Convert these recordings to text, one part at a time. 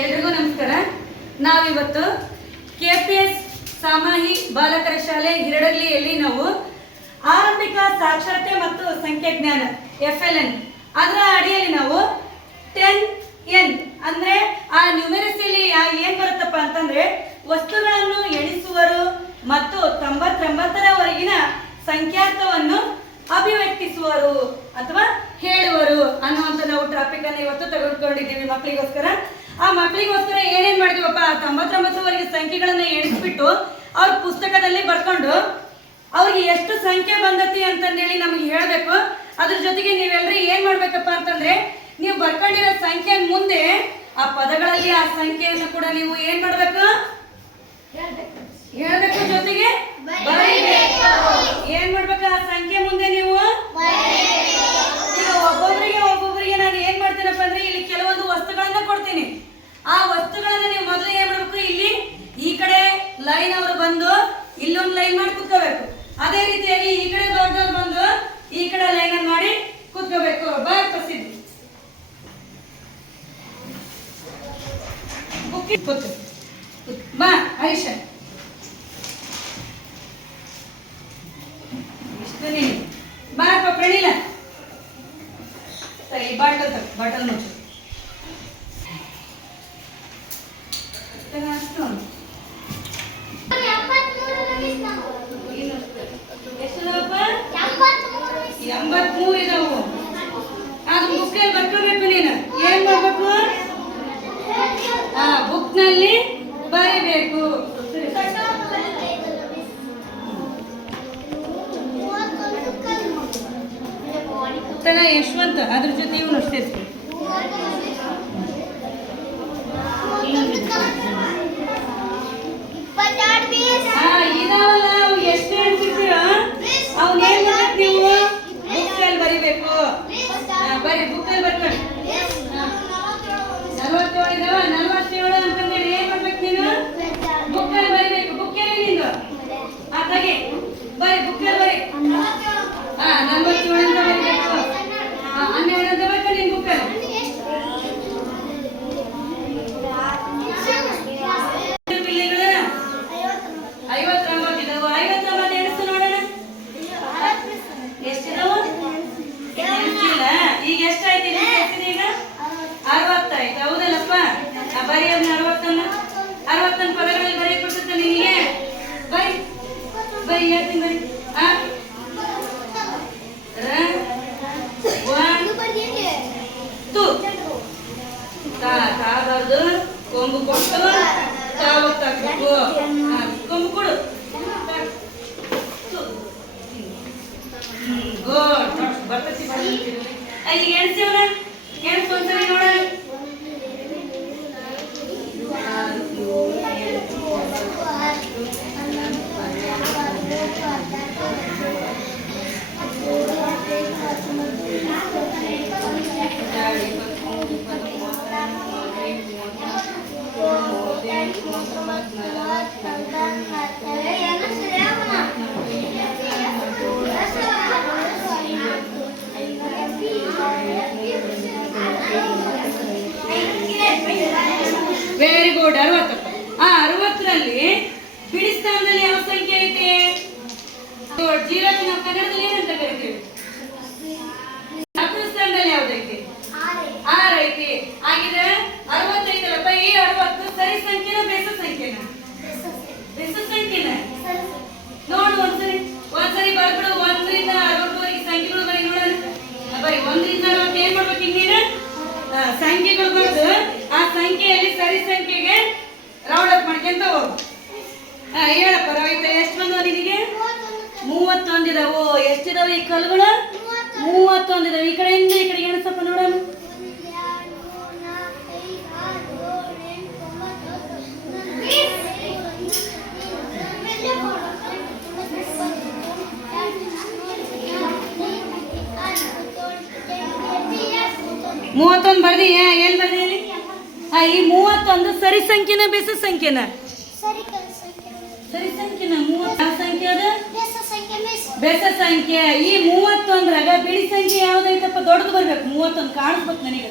ಎಲ್ರಿಗೂ ನಮಸ್ಕಾರ. ನಾವಿವತ್ತು ಕೆ ಪಿ ಎಸ್ ಸಾಮಾಹಿ ಬಾಲಕರ ಶಾಲೆ ಹಿರಡಳ್ಳಿಯಲ್ಲಿ ನಾವು ಆರಂಭಿಕ ಸಾಕ್ಷರತೆ ಮತ್ತು ಸಂಖ್ಯೆ ಜ್ಞಾನ ಎಫ್ ಎಲ್ ಎನ್ ಅದರ ಅಡಿಯಲ್ಲಿ ನಾವು ಟೆನ್ ಎನ್ ಅಂದ್ರೆ ಆ ನ್ಯೂಮೆರಸಿಲಿ ಏನ್ ಬರುತ್ತಪ್ಪ ಅಂತಂದ್ರೆ ವಸ್ತುಗಳನ್ನು ಎಣಿಸುವರು ಮತ್ತು ತೊಂಬತ್ತೊಂಬತ್ತರವರೆಗಿನ ಸಂಖ್ಯಾರ್ಥವನ್ನು ಅಭಿವ್ಯಕ್ತಿಸುವರು ಅಥವಾ ಹೇಳುವರು ಅನ್ನುವಂಥ ನಾವು ಟಾಪಿಕ್ ಅನ್ನು ಇವತ್ತು ತೆಗೆದುಕೊಂಡಿದ್ದೀವಿ ಮಕ್ಕಳಿಗೋಸ್ಕರ. ಆ ಮಕ್ಕಳಿಗೋಸ್ಕರ ಏನೇನ್ ಮಾಡಿದೀವಪ್ಪ ತೊಂಬತ್ತೊಂಬತ್ತುವರೆಗೆ ಸಂಖ್ಯೆಗಳನ್ನ ಎಣಿಸ್ಬಿಟ್ಟು ಅವ್ರ ಪುಸ್ತಕದಲ್ಲಿ ಬರ್ಕೊಂಡು ಅವ್ರಿಗೆ ಎಷ್ಟು ಸಂಖ್ಯೆ ಬಂದತಿ ಅಂತಂದೇಳಿ ನಮಗೆ ಹೇಳಬೇಕು. ಅದ್ರ ಜೊತೆಗೆ ನೀವೆಲ್ಲರೂ ಏನ್ ಮಾಡ್ಬೇಕಪ್ಪ ಅಂತಂದ್ರೆ, ನೀವು ಬರ್ಕೊಂಡಿರೋ ಸಂಖ್ಯೆ ಮುಂದೆ ಆ ಪದಗಳಲ್ಲಿ ಆ ಸಂಖ್ಯೆಯನ್ನು ಕೂಡ ನೀವು ಏನ್ ಮಾಡ್ಬೇಕು? ಹೇಳ್ಬೇಕು. ಜೊತೆಗೆ ಬರೀಬೇಕು ಏನ್ ಮಾಡ್ಬೇಕು ಆ ಸಂಖ್ಯೆ ಮುಂದೆ ನೀವು ಈಗ ಒಬ್ಬೊಬ್ಬರಿಗೆ ಒಬ್ಬೊಬ್ಬರಿಗೆ ನಾನು ಏನ್ ಮಾಡ್ತೀನಪ್ಪ ಅಂದ್ರೆ ಇಲ್ಲಿ ಕೆಲವೊಂದು ವಸ್ತುಗಳನ್ನ ಕೊಡ್ತೀನಿ ಆ ವಸ್ತುಗಳನ್ನ ನೀವು ಮೊದಲು ಏನ್ ಮಾಡ್ಬೇಕು ಇಲ್ಲಿ ಈ ಕಡೆ ಲೈನ್ ಅವರು ಇಲ್ಲೊಂದು ಲೈನ್ ಮಾಡಿ ಕುತ್ಕೋಬೇಕು. ಅದೇ ರೀತಿಯಾಗಿ ಈ ಕಡೆ ದೊಡ್ಡವ್ರು ಬಂದು ಈ ಕಡೆ ಲೈನ್ ಮಾಡಿ ಕುತ್ಕೋಬೇಕು. ಬಾ ಪ್ರಸಿದ್ಧಿ. ಬಾ, ಹರೀಶ. ಯಶವಂತ ಅದ್ರ ಜೊತೆ ಇವನು ಅಷ್ಟೇ ಆ ಇದಾವಲ್ಲ ಎಷ್ಟೇ ಎಷ್ಟು ಅನ್ಸಿರ್ತೀರ ಅವ್ನ ಏನ್ ಮಾಡ್ಬೇಕು ನೀವು ಬುಕ್ಕಲ್ಲಿ ಬರಿಬೇಕು ಆ, ಬರಿ ಬುಕ್ಕಲ್ಲಿ ಬರ್ಕೊಂಡು ನಲ್ವತ್ತೇಳು ಇದಾವ ನಲ್ವತ್ತೇಳು ಅಂತಂದೇಳಿ ಏನ್ ಮಾಡ್ಬೇಕು ನೀನು ಬುಕ್ಕಲ್ಲಿ ಬರಿಬೇಕು ಬುಕ್ಕಲ್ಲಿ ನಿಂದು ಆ ತೆಗಿ ಬರಿ ಬುಕ್ಕಲ್ಲಿ ಬರಿ ಹಾ ನಲ್ವತ್ತೇಳು ಅಂತ ಬರಿಬೇಕು ಆ, ಹನ್ನೆರಡು ಅಂತ ಬರ್ಕೊ ನಿನ್ ಬುಕ್ಕಲ್ಲಿ ಬಿಲ್ಲಿಗಳು ಐವತ್ತೊಂಬತ್ತು ಇದಾವ ಐವತ್ತೊಂಬತ್ತು ಎಣಿಸ್ತು ನೋಡೋಣ. ಎಷ್ಟಿದಾವ ಎಣಿಸ್ಲಿಲ್ಲ ಈಗ ಎಷ್ಟಾಯ್ತು ಈಗ? ಅರವತ್ತಾಯ್ತು, ಹೌದಲ್ಲಪ್ಪ? ಬರಿ ಅದನ್ನ ಅರವತ್ತನ್ನ? ಅರವತ್ತೊಂದು ಪದಗಳಲ್ಲಿ ಬರೀ ಕೊಡ್ಸುತ್ತೆ ನಿನಗೆ? ಬರಿ ಬರಿ, ಹೇಳ್ತೀನಿ ಬರಿ. ಒನ್ ತು ತಾ. ತಾ ಬರ್ದು ಕೊಂಬು ಕೊಟ್ಟು ತಾ ಒತ್ತಾಕ್ಬೇಕು ಹಾ, ಕೊಂಬು ಕೊಡು ತು. ಹ್ಮ್, good. ಬರ್ತೈತಿ. ಆ, ಈಗ ಒಂದ್ಸರಿ ಜೀರೋ ನಾವು ಕನ್ನಡದಲ್ಲಿ ಏನಂತ ಕರಿತೀವಿ? ಹತ್ತು ಸ್ಥಾನದಲ್ಲಿ ಯಾವ್ದೈತಿ ಆರ್ ಐತಿ. ಹಾಗಿದ್ರೆ ಅರವತ್ತೈತಲ್ಲಪ್ಪ ಈ ಅರವತ್ತು ಸರಿ ಸಂಖ್ಯೆನ ಬೇಸ ಸಂಖ್ಯೆನ? ಬೇಸ ಸಂಖ್ಯೆನ? ನೋಡು ಒಂದ್ಸರಿ. ಒಂದ್ಸರಿ ಬರ್ಬಿಡು. ಒಂದರಿಂದ ಅರವತ್ತುವರೆಗೆ ಸಂಖ್ಯೆಗಳು ಬರೀ ನೋಡೋಣ. ಬರೀ ಒಂದರಿಂದ ಅರವತ್ತು ಏನ್ ಮಾಡ್ಬೇಕು ಆ, ಸಂಖ್ಯೆಗಳು ಬರೆದು. ಆ ಸಂಖ್ಯೆಯಲ್ಲಿ ಸರಿ ಸಂಖ್ಯೆಗೆ ರೌಂಡ್ ಅಪ್ ಮಾಡ್ಕೊಂತ ಹೋಗು. ಹೇಳಪ್ಪ ರವಿತ ಎಷ್ಟು ಬಂದವ ನಿನಗೆ? ಮೂವತ್ತೊಂದಿದಾವು. ಎಷ್ಟಿದಾವೆ ಈ ಕಲ್ಗಳು ಮೂವತ್ತೊಂದಿದಾವೆ. ಈ ಕಡೆಯಿಂದ ಈ ಕಡೆಗೆ ಎಣಿಸಪ್ಪ ನೋಡೋಣ. ಮೂವತ್ತೊಂದು ಬರ್ದಿ ಏನ್ ಬರ್ದಿ ಹೇಳಿ ಈ ಮೂವತ್ತೊಂದು ಸರಿ ಸಂಖ್ಯೆನ ಬೇಸ ಸಂಖ್ಯೆನ? ಸರಿ ಸಂಖ್ಯೆನ ಮೂವತ್ತ. ಸಂಖ್ಯೆ ಅದ? ಬೆಸ ಸಂಖ್ಯೆ, ಈ ಮೂವತ್ತೊಂದ್ರಾಗ ಬಿಡಿ ಸಂಖ್ಯೆ ಯಾವ್ದೈತಪ್ಪ? ದೊಡ್ಡದು ಬರ್ಬೇಕು. ಮೂವತ್ತೊಂದು ಕಾಣಿಸ್ಬೇಕು ನನಗೆ.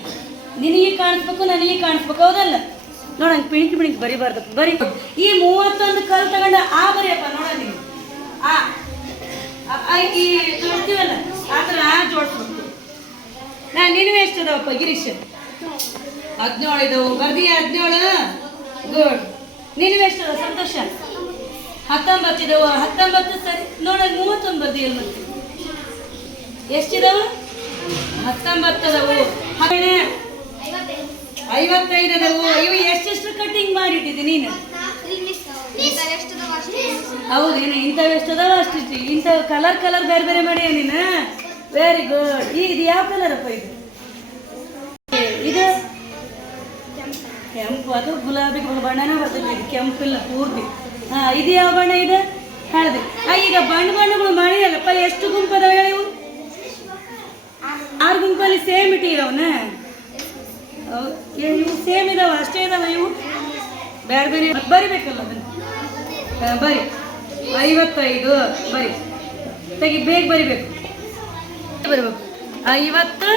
ನಿನಗೆ ಕಾಣಿಸ್ಬೇಕು, ನನಗೆ ಕಾಣಿಸ್ಬೇಕು, ಹೌದಲ್ಲ? ನೋಡಂಗೆ ಪಿಣಿಕಿ ಪಿಣಿಕಿ ಬರಿಬಾರ್ದು. ಬರಿ ಈ ಮೂವತ್ತೊಂದು ಕಲ್ ತಗೊಂಡ ಆ ಬರಿಯಪ್ಪ, ನೋಡ ಆ, ಆ- ಈ ಆ ಥರ ಆ ಜೋಡಿಸ್ಬೇಕು. ನಾ, ನಿನ್ವೆ ಎಷ್ಟು ಅದಾವಪ್ಪ ಗಿರೀಶ್? ಹದಿನೇಳು ಇದಾವು. ಬರ್ದಿ, ಹದಿನೇಳು? ಗುಡ್ ನಿನ್ವೆ ಎಷ್ಟು ಸಂತೋಷ? ಹತ್ತೊಂಬತ್ತು ಇದಾವ? ಹತ್ತೊಂಬತ್ತು ಸರಿ. ನೋಡಿ ಮೂವತ್ತೊಂಬತ್ತು ಬರ್ದಿಯಲ್ಲ ಮತ್ತೆ ಎಷ್ಟಿದವ? ಹತ್ತೊಂಬತ್ತದವು. ಅದಾವು ಹನ್ನೆ ಐವತ್ತೈದು ಅದಾವು. ಇವು ಎಷ್ಟೆಷ್ಟು ಕಟಿಂಗ್ ಮಾಡಿಟ್ಟಿದೆ ನೀನು? ಹೌದೇನು? ಇಂಥವು ಎಷ್ಟದವ ಅಷ್ಟಿಷ್ಟು? ಇಂಥವು ಕಲರ್ ಕಲರ್ ಬೇರೆ ಬೇರೆ ಮಾಡಿ ನೀನು? ವೆರಿ ಗುಡ್ ಈಗ ಇದು ಯಾವ ಕಲರ್ ಅಪ್ಪ ಇದು? ಇದು? ಕೆಂಪು. ಅದು ಗುಲಾಬಿ ಬಣ್ಣನೇ ಬರ್ತದೆ. ಕೆಂಪಿಲ್ಲ, ಪೂರ್ತಿ. ಹಾ, ಇದು ಯಾವ ಬಣ್ಣ ಇದೆ? ಹಳದಿ. ಈಗ ಬಣ್ಣ ಬಣ್ಣಗಳು ಮಾಡಿಯಲ್ಲಪ್ಪ ಎಷ್ಟು ಗುಂಪು ಅದಾವ ಇವು? ಆರು ಗುಂಪಲ್ಲಿ ಸೇಮ್ ಇಟ್ಟಿವನ ಇವು ಸೇಮ್ ಇದಾವ, ಅಷ್ಟೇ ಇದಾವ ಇವು? ಬೇರೆ ಬೇರೆ ಬರಿಬೇಕಲ್ಲ ಅದನ್ನು? ಬರಿ. ಐವತ್ತೈದು, ಬರಿ. ತೆಗಿ, ಬೇಗ ಬರಿಬೇಕು. ಬರಬೇಕು. ಐವತ್ತು